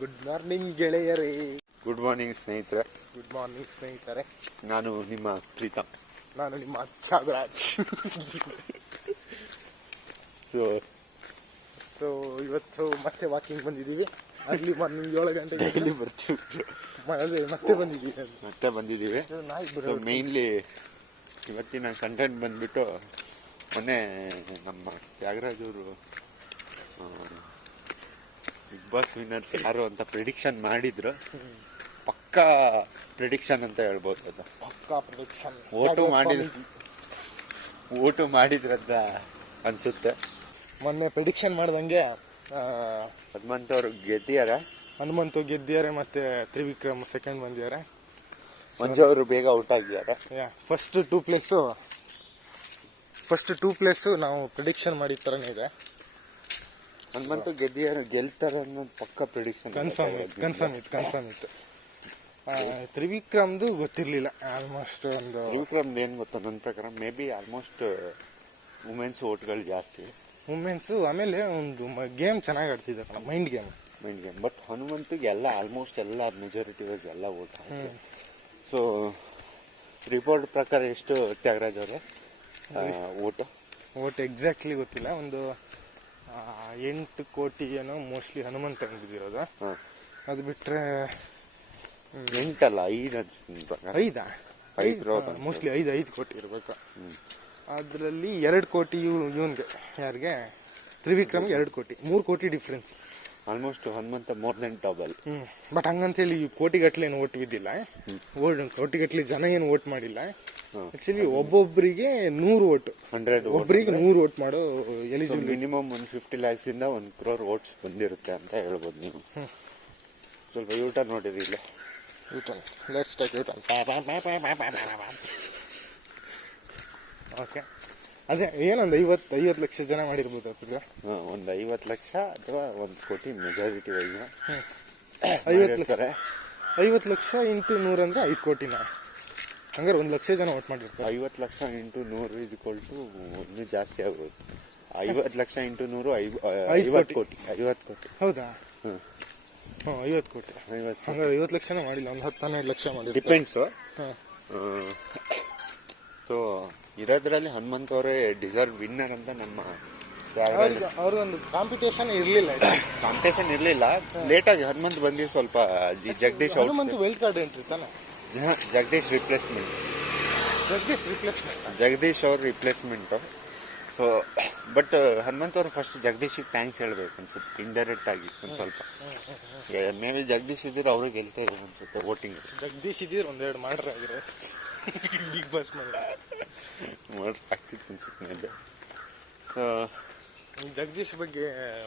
Good morning ಗೆಳೆಯರೇ. Good morning ಸ್ನೇಹಿತರೆ. Good morning ಸ್ನೇಹಿತರೆ. ನಾನು ನಿಮ್ಮ ಪ್ರೀತಮ್. ನಾನು ನಿಮ್ಮ ಚಾಗರಾಜ್. ಸೊ ಇವತ್ತು ಮತ್ತೆ ವಾಕಿಂಗ್ ಬಂದಿದ್ದೀವಿ. ಅರ್ಲಿ ಮಾರ್ನಿಂಗ್ 7 ಗಂಟೆಗೆ ಡೈಲಿ ಬರ್ತೀವಿ. ಮತ್ತೆ ಬಂದಿದ್ದೀವಿ. ಮೇನ್ಲಿ ಇವತ್ತಿನ ಕಂಟೆಂಟ್ ಬಂದ್ಬಿಟ್ಟು ಮೊನ್ನೆ ನಮ್ಮ ತ್ಯಾಗರಾಜ್ ಅವರು ಬಿಗ್ ಬಾಸ್ ವಿನ್ನರ್ಸ್ ಯಾರು ಅಂತ ಪ್ರಿಡಿಕ್ಷನ್ ಮಾಡಿದ್ರು. ಪಕ್ಕಾ ಪ್ರಿಡಿಕ್ಷನ್ ಅಂತ ಹೇಳ್ಬೋದು. ಅದು ಪಕ್ಕಾ ಪ್ರಿಡಿಕ್ಷನ್. ಓಟು ಮಾಡಿದ್ರಂತ ಅನ್ಸುತ್ತೆ. ಮೊನ್ನೆ ಪ್ರಿಡಿಕ್ಷನ್ ಮಾಡ್ದಂಗೆ ಹನುಮಂತು ಗೆದ್ದಿದ್ದಾರೆ ಮತ್ತೆ ತ್ರಿವಿಕ್ರಮ್ ಸೆಕೆಂಡ್ ಬಂದಿದ್ದಾರೆ. ಮಂಜು ಅವರು ಬೇಗ ಔಟ್ ಆಗಿದ್ದಾರೆ. ಫಸ್ಟ್ ಟೂ ಪ್ಲೇಸ್ ನಾವು ಪ್ರಿಡಿಕ್ಷನ್ ಮಾಡಿದ ತರನೇ ಇದೆ. ಹನುಮಂತು ಗೆಲ್ತಾರೆ ಅನ್ನೋದು ಪಕ್ಕ ಪ್ರಿಡಿಕ್ಷನ್ ಕನ್ಫರ್ಮ್ ಇತ್ತು. ತ್ರಿವಿಕ್ರಮ್ದು ಗೊತ್ತಿರ್ಲಿಲ್ಲ. ಆಲ್ಮೋಸ್ಟ್ ತ್ರಿವಿಕ್ರಮ್ ಏನ್ ಗೊತ್ತಾ, ನನ್ನ ಪ್ರಕಾರ ಮೇ ಬಿ ಆಲ್ಮೋಸ್ಟ್ ವುಮೆನ್ಸ್ ಓಟ್ಗಳು ಜಾಸ್ತಿ. ವುಮೆನ್ಸ್ ಆಮೇಲೆ ಒಂದು ಗೇಮ್ ಚೆನ್ನಾಗಿ ಆಡ್ತಿದ್ದಾರೆ, ಮೈಂಡ್ ಗೇಮ್. ಬಟ್ ಹನುಮಂತಿಗೆ ಎಲ್ಲ ಆಲ್ಮೋಸ್ಟ್ ಎಲ್ಲ ಮೆಜಾರಿಟಿ ವೈಸ್ ಎಲ್ಲ ಓಟ್. ಸೊ ರಿಪೋರ್ಟ್ ಪ್ರಕಾರ ಎಷ್ಟು ತ್ಯಾಗರಾಜ್ ಅವರೇ ಓಟ್ ಎಕ್ಸಾಕ್ಟ್ಲಿ ಗೊತ್ತಿಲ್ಲ. ಒಂದು 8 ಕೋಟಿ ಏನೋ ಮೋಸ್ಟ್ಲಿ ಹನುಮಂತ ಬಿದ್ದಿರೋದು. ಅದು ಬಿಟ್ರೆ 8 ಅಲ್ಲ 5 ಮೋಸ್ಟ್ಲಿ 5 ಕೋಟಿ ಇರ್ಬೇಕು. ಅದರಲ್ಲಿ 2 ಕೋಟಿ ಇವನ್ಗೆ, ಯಾರಿಗೆ, ತ್ರಿವಿಕ್ರಮ್ಗೆ 2 ಕೋಟಿ, 3 ಕೋಟಿ difference. Almost Hanumantha more than double. But ಹಂಗಂತೇಳಿ ಕೋಟಿಗಟ್ಲೆ ಏನು ಓಟ್ ಬಿದ್ದಿಲ್ಲ. ಕೋಟಿಗಟ್ಲೆ ಜನ ಏನು ಓಟ್ ಮಾಡಿಲ್ಲ. ಆಕ್ಚುಲಿ ಒಬ್ಬೊಬ್ಬರಿಗೆ 100 ಓಟ್, 100 ಒಬ್ಬರಿಗೆ 100 ಓಟ್ ಮಾಡೋ ಎಲಿಜಿಬಲ್. ಮಿನಿಮಮ್ 50 lakhs ಇಂದ 1 crore ಓಟ್ಸ್ ಬಂದಿರುತ್ತೆ ಅಂತ ಹೇಳ್ಬೋದು ನೀವು. ಸ್ವಲ್ಪ ಯೂಟರ್ನ್ ನೋಡಿರಿ ಇಲ್ಲ. Let's take U-turn. ಓಕೆ, ಅದೇ ಏನೊಂದು 50 ಲಕ್ಷ ಜನ ಮಾಡಿರ್ಬೋದು. ಒಂದು 50 ಲಕ್ಷ ಅಥವಾ 1 ಕೋಟಿ ಮೆಜಾರಿಟಿ ವೈಸ್ 50 ಲಕ್ಷ ಇಂಟು 100 ಅಂದ್ರೆ 5 ಕೋಟಿನ. ಹಂಗಾರೆ 1 ಲಕ್ಷ ಜನ ಓಟ್ ಮಾಡಿರ್ತಾರೆ. 50 ಲಕ್ಷ ಇಂಟು 100 ಇನ್ನೂ ಜಾಸ್ತಿ ಆಗ್ಬೋದು. 50 ಲಕ್ಷ ಇಂಟು 100 50 ಕೋಟಿ. 50 ಕೋಟಿ ಹೌದಾ? 50 ಕೋಟಿ. ಹಂಗಾರೆ 50 ಲಕ್ಷನೇ ಮಾಡಿಲ್ಲ, ಒಂದು 10-12 ಲಕ್ಷ ಮಾಡಿ ಡಿಪೆಂಡ್ಸ್. ಸೊ ಇರೋದ್ರಲ್ಲಿ ಹನುಮಂತ ಅವರೇ ಡಿಸರ್ವ್ ವಿನ್ನರ್ ಅಂತ ನಮ್ಮ ಅವ್ರಿಗೊಂದು ಕಾಂಪಿಟೇಷನ್ ಇರ್ಲಿಲ್ಲ. ಲೇಟಾಗಿ ಹನುಮಂತ್ ಬಂದಿ ಸ್ವಲ್ಪ ಜಗದೀಶ್ ವೆಲ್ ಕಾರ್ಡ್ ಎಂಟ್ರಿ ತಾನೆ. ಜಗದೀಶ್ ಅವ್ರ ರಿಪ್ಲೇಸ್ಮೆಂಟ್. ಸೊ ಬಟ್ ಹನುಮಂತ್ ಅವ್ರು ಫಸ್ಟ್ ಜಗದೀಶಿಗೆ ಥ್ಯಾಂಕ್ಸ್ ಹೇಳ್ಬೇಕು ಅನ್ಸುತ್ತೆ, ಇಂಡೈರೆಕ್ಟ್ ಆಗಿ ಒಂದು ಸ್ವಲ್ಪ. ಮೇ ಬಿ ಜಗದೀಶ್ ಇದ್ರೆ ಅವ್ರಿಗೆ ಗೆಲ್ತಾ ಇದೆ ಅನ್ಸುತ್ತೆ ವೋಟಿಂಗ್. ಜಗದೀಶ್ ಇದ್ರೆ ಒಂದೆರಡು ಮಾಡ್ರೆ ಆಗಿರೋ ಬಿಗ್ ಬಾಸ್ ಮಾಡ್ರೆ ಆಗ್ತಿತ್ತು ಅನ್ಸುತ್ತೆ. ಜಗದೀಶ್ ಬಗ್ಗೆ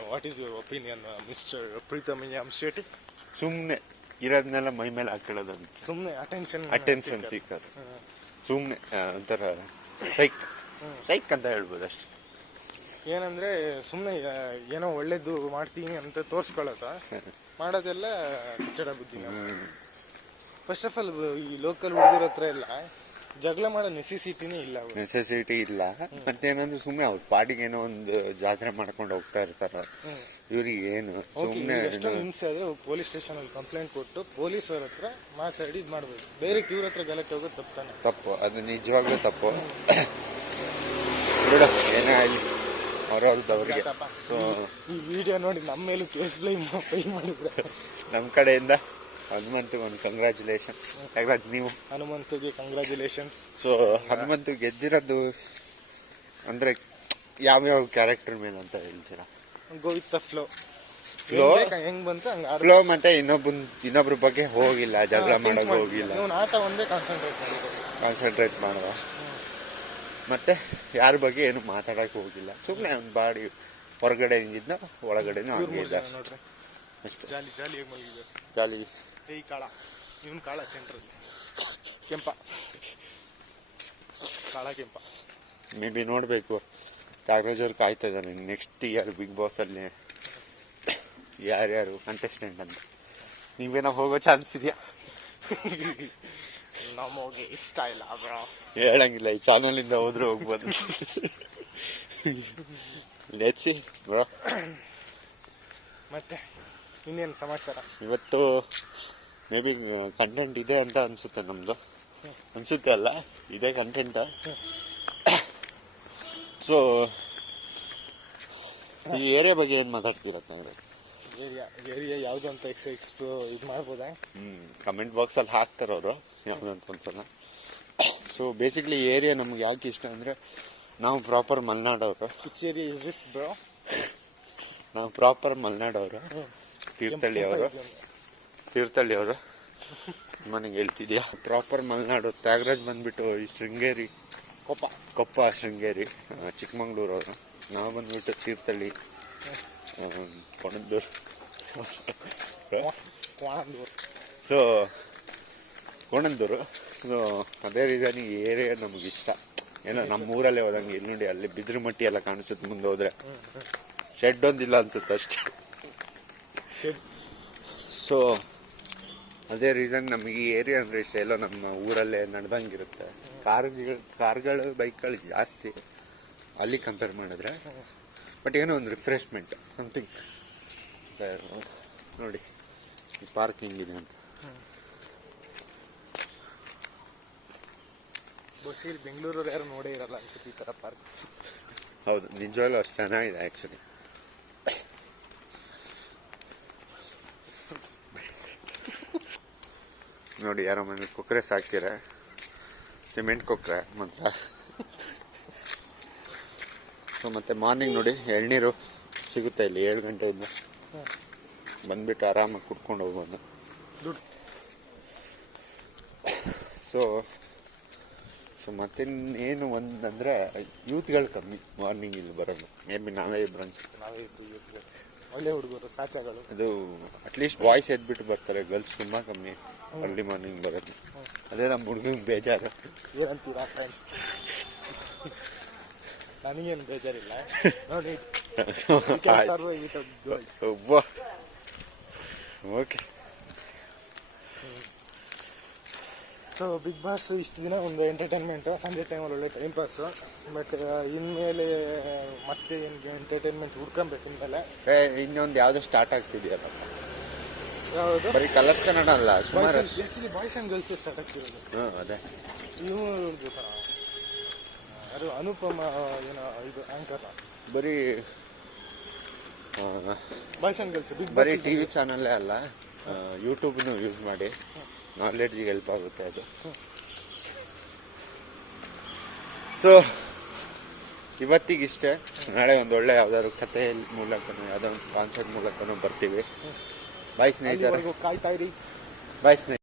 what is your opinion mister Preetham Shetty? ಸುಮ್ಮನೆ ಇರೋದನ್ನೆಲ್ಲ ಮೈ ಮೇಲೆ ಹಾಕೊಳ್ಳೋದು, ಸುಮ್ಮನೆ ಅಟೆನ್ಷನ್ ಸಿಕ್ಕೋದು, ಸುಮ್ಮನೆ ಒಂಥರ ಸೈಕ್ ಅಂತ ಹೇಳ್ಬೋದು ಅಷ್ಟೇ. ಏನಂದ್ರೆ ಸುಮ್ಮನೆ ಏನೋ ಒಳ್ಳೇದು ಮಾಡ್ತೀನಿ ಅಂತ ತೋರ್ಸ್ಕೊಳ್ಳೋದ, ಮಾಡೋದೆಲ್ಲ ಕಚ್ಚಡ ಬುದ್ಧಿ. ಫಸ್ಟ್ ಆಫ್ ಆಲ್ ಈ ಲೋಕಲ್ ಹುಡುಗರ ಹತ್ರ ಎಲ್ಲ ಜಗಳ ಮಾಡೋ ನೆಸೆಸಿಟಿ ಇಲ್ಲ. ಮತ್ತೇನಂದ್ರೆ ಸುಮ್ಮನೆ ಅವ್ರ ಪಾಡಿಗೆ ಏನೋ ಒಂದು ಜಾತ್ರೆ ಮಾಡ್ಕೊಂಡು ಹೋಗ್ತಾ ಇರ್ತಾರ. ಇವ್ರಿಗೆ ಏನು ಸುಮ್ಮನೆ ಎಷ್ಟೊಂದು ಹಿಂಸೆ ಆದ್ರೆ ಪೊಲೀಸ್ ಸ್ಟೇಷನ್ ಅಲ್ಲಿ ಕಂಪ್ಲೇಂಟ್ ಕೊಟ್ಟು ಪೊಲೀಸ್ ಅವ್ರ ಹತ್ರ ಮಾತಾಡಿ ಇದ್ ಮಾಡ್ಬೋದು. ಬೇರೆ ಇವ್ರ ಹತ್ರ ಗಲಕ್ಕೆ ಹೋಗೋದು ತಪ್ಪು. ಅದು ನಿಜವಾಗ್ಲೂ ತಪ್ಪು. ಏನೇ ಆಗಲಿ ಅವ್ರವ್ರದವ್ರಿಗೆ. ಸೊ ಈ ವಿಡಿಯೋ ನೋಡಿ ನಮ್ಮ ಮೇಲೂ ಕೇಸ್ ಪೇ ಮಾಡಿದ್ರೆ ನಮ್ಮ ಕಡೆಯಿಂದ ಹನುಮಂತು ಒಂದು ಕಂಗ್ರ್ಯಾಚುಲೇಷನ್. ನೀವು ಹನುಮಂತುಗೆ ಕಂಗ್ರ್ಯಾಚುಲೇಷನ್ಸ್. ಸೊ ಹನುಮಂತು ಗೆದ್ದಿರೋದು ಅಂದ್ರೆ ಯಾವ್ಯಾವ ಕ್ಯಾರೆಕ್ಟರ್ ಮೇಲೆ ಅಂತ ಹೇಳ್ತೀರಾ? ಗೋ ವಿತ್ ದ ಫ್ಲೋ ಹೆಂಗ್ ಬಂತು ಹಂಗ ಫ್ಲೋ. ಮತ್ತೆ ಇನ್ನೊಬ್ರ ಬಗ್ಗೆ ಹೋಗಿಲ್ಲ, ಜಗಳ ಮಾಡೋಕೆ ಹೋಗಿಲ್ಲ, ಆಟ ಒಂದೇ ಕಾನ್ಸಂಟ್ರೇಟ್ ಮಾಡುವ. ಮತ್ತೆ ಯಾರ ಬಗ್ಗೆ ಏನು ಮಾತಾಡಕ್ ಹೋಗಿಲ್ಲ, ಸುಮ್ಮನೆ ಅವ್ನ ಬಾಡಿ ಹೊರಗಡೆ ಹಿಂಗಿದ್ನ ಒಳಗಡೆನೂ ಹಂಗೆ ಇದೆ ಅಷ್ಟೇ. ಜಾಲಿ ಕಾಳ ಸೆಂಟ್ರಲ್ ಕೆಂಪ ಮೇ ಬಿ ನೋಡ್ಬೇಕು. ತ್ಯಾಗರಾಜ್ ಅವ್ರು ಕಾಯ್ತಾ ಇದ್ದಾರೆ ನೆಕ್ಸ್ಟ್ ಇಯರ್ ಬಿಗ್ ಬಾಸ್ ಅಲ್ಲಿ ಯಾರ್ಯಾರು ಕಂಟೆಸ್ಟೆಂಟ್ ಅಂತ. ನೀವೇನೋ ಹೋಗೋ ಚಾನ್ಸ್ ಇದೆಯಾ? ನಮಗೆ ಇಷ್ಟ ಇಲ್ಲ ಹೇಳಂಗಿಲ್ಲ, ಈ ಚಾನೆಲ್ ಇಂದ ಹೋದ್ರೆ ಹೋಗ್ಬೋದು. Let's see bro. ಮತ್ತೆ ಇನ್ನೇನು ಸಮಾಚಾರ? ಇವತ್ತು ಮೇ ಬಿ ಕಂಟೆಂಟ್ ಇದೆ ಅಂತ ಅನ್ಸುತ್ತೆ ನಮ್ದು. ಅನ್ಸುತ್ತೆ ಅಲ್ಲ, ಇದೇ ಕಂಟೆಂಟ್. ಸೊ ಈ ಏರಿಯಾ ಬಗ್ಗೆ ಏನ್ ಮಾತಾಡ್ತೀರಾ? ಏರಿಯಾ ಯಾವ್ದು ಅಂತ ಇದು ಮಾಡ್ಬೋದಾ? ಕಮೆಂಟ್ ಬಾಕ್ಸ್ ಅಲ್ಲಿ ಹಾಕ್ತಾರ ಅವರು ಯಾವ್ದು ಅಂತ ಒಂದ್ಸಲ. ಸೊ ಬೇಸಿಕ್ಲಿ ಏರಿಯಾ ನಮ್ಗೆ ಯಾಕೆ ಇಷ್ಟ ಅಂದ್ರೆ, ನಾವು ಪ್ರಾಪರ್ ಮಲೆನಾಡವರು. Which area is this bro? ನಾವು ಪ್ರಾಪರ್ ಮಲೆನಾಡವರು, ತೀರ್ಥಹಳ್ಳಿ ಅವರು ಮನೆಗೆ ಹೇಳ್ತಿದ್ಯಾ. ಪ್ರಾಪರ್ ಮಲೆನಾಡು. ತ್ಯಾಗರಾಜ್ ಬಂದ್ಬಿಟ್ಟು ಈ ಶೃಂಗೇರಿ, ಕೊಪ್ಪ ಶೃಂಗೇರಿ, ಚಿಕ್ಕಮಂಗ್ಳೂರು ಅವರು. ನಾವು ಬಂದ್ಬಿಟ್ಟು ತೀರ್ಥಹಳ್ಳಿ, ಕೊಣಂದೂರು. ಸೊ ಕೋಣಂದೂರು. ಸೊ ಅದೇ ರೀಸನ್ ಈ ಏರಿಯಾ ನಮಗಿಷ್ಟ. ಏನೋ ನಮ್ಮ ಊರಲ್ಲೇ ಹೋದಂಗೆ. ಇಲ್ಲಿ ನೋಡಿ, ಅಲ್ಲಿ ಬಿದ್ರಮಟ್ಟಿ ಎಲ್ಲ ಕಾಣಿಸುತ್ತೆ ಮುಂದೆ ಹೋದ್ರೆ. ಶೆಡ್ ಒಂದಿಲ್ಲ ಅನ್ಸುತ್ತೆ ಅಷ್ಟೇ. ಸೊ ಅದೇ ರೀಸನ್ ನಮಗೆ ಈ ಏರಿಯಾ ಅಂದ್ರೆ ಇಷ್ಟ. ಎಲ್ಲೋ ನಮ್ಮ ಊರಲ್ಲೇ ನಡೆದಂಗಿರುತ್ತೆ. ಕಾರ್ಗಳು ಬೈಕ್ಗಳು ಜಾಸ್ತಿ ಅಲ್ಲಿ ಕಂಪೇರ್ ಮಾಡಿದ್ರೆ. ಬಟ್ ಏನೋ ಒಂದು ರಿಫ್ರೆಶ್ಮೆಂಟ್ ಸಮಥಿಂಗ್. ನೋಡಿ ಈ ಪಾರ್ಕ್ ಹೆಂಗಿದೆ ಅಂತ. ಬೆಂಗಳೂರಲ್ಲಿ ಯಾರು ನೋಡೇ ಇರಲ್ಲ ಅನ್ಸುತ್ತೆ ಈ ತರ ಪಾರ್ಕ್. ಹೌದು, ನಿಜವಾಗ್ಲೂ ಅಷ್ಟು ಚೆನ್ನಾಗಿದೆ ಆಕ್ಚುಲಿ. ನೋಡಿ, ಯಾರೋ ಮನೆ ಕೊಕ್ಕರೆ ಸಾಕಿರೆ, ಸಿಮೆಂಟ್ ಕೊಕ್ಕರೆ ಮಾತ್ರ. ಸೊ ಮತ್ತೆ ಮಾರ್ನಿಂಗ್ ನೋಡಿ, ಎಳ್ನೀರು ಸಿಗುತ್ತೆ ಇಲ್ಲಿ 7 ಗಂಟೆಯಿಂದ. ಬಂದ್ಬಿಟ್ಟು ಆರಾಮಾಗಿ ಕುಡ್ಕೊಂಡು ಹೋಗ್ಬೋದು. ಸೊ ಮತ್ತಿನ್ನೇನು ಒಂದಂದ್ರೆ, ಯೂತ್ಗಳು ಕಮ್ಮಿ ಮಾರ್ನಿಂಗ್ ಇಲ್ಲಿ ಬರೋದು. ಮೇ ಬಿ ನಾವೇ ಇಬ್ಬರು ಅನ್ಸುತ್ತೆ. ಒಳ್ಳೆ ಹುಡುಗರು, ಸಾಚಾಗಳು. ಅದು ಅಟ್ಲೀಸ್ಟ್ ಬಾಯ್ಸ್ ಎದ್ಬಿಟ್ಟು ಬರ್ತಾರೆ, ಗರ್ಲ್ಸ್ ತುಂಬಾ ಕಮ್ಮಿ ಅರ್ಲಿ ಮಾರ್ನಿಂಗ್ ಬರೋದು. ಅದೇ ನಮ್ಮ ಹುಡುಗಂಗೆ ಬೇಜಾರು. ಏನಂತೀರಾ ಫ್ರೆಂಡ್ಸ್? ನನಗೇನು ಬೇಜಾರಿಲ್ಲ ನೋಡಿ. ಓಕೆ. ಸೊ ಬಿಗ್ ಬಾಸ್ ಇಷ್ಟು ದಿನ ಒಂದು ಎಂಟರ್ಟೈನ್ಮೆಂಟ್, ಸಂಜೆ ಟೈಮಲ್ಲಿ ಒಳ್ಳೆ ಟೈಮ್ ಪಾಸ್. ಬಟ್ ಇನ್ಮೇಲೆ ಮತ್ತೆ ಏನು ಎಂಟರ್ಟೈನ್ಮೆಂಟ್ ಹುಡ್ಕೊಬೇಕು ಇನ್ಮೇಲೆ. ಇನ್ನೊಂದು ಯಾವ್ದು ಸ್ಟಾರ್ಟ್ ಆಗ್ತಿದೆಯಲ್ಲ, ಯಾವುದು? ಬರೀ ಕಲರ್ಸ್ ಕನ್ನಡ ಅಲ್ಲ, ಸುಮಾರು actually boys and girls start ಆಗ್ತಿರೋದು. ಅದೇ ಇವ್ರು ಅದು ಅನುಪಮ ಏನೋ ಇದು ಆಂಕರ್. ಬರೀ ಬಾಯ್ಸ್ ಅಂಡ್ ಗರ್ಲ್ಸ್ ಬಿಗ್ ಬರೀ ಟಿವಿ ಚಾನಲ್ಲೇ ಅಲ್ಲ, ಯೂಟ್ಯೂಬ್ನು ಯೂಸ್ ಮಾಡಿ ನಾಲೆಡ್ಜಿಗೆ ಹೆಲ್ಪ್ ಆಗುತ್ತೆ ಅದು. ಸೊ ಇವತ್ತಿಗಿಷ್ಟೇ. ನಾಳೆ ಒಂದೊಳ್ಳೆ ಯಾವ್ದಾದ್ರು ಕಥೆ ಮೂಲಕನೋ ಯಾವ್ದೋ ಒಂದು ಕಾನ್ಸೆಪ್ಟ್ ಮೂಲಕನೋ ಬರ್ತೀವಿ. ಬಾಯ್ ಸ್ನೇಹಿತರೆ, ಕಾಯ್ತಾ ಇರಿ. ಬಾಯ್ ಸ್ನೇಹಿತರೆ.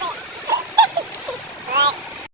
Bye.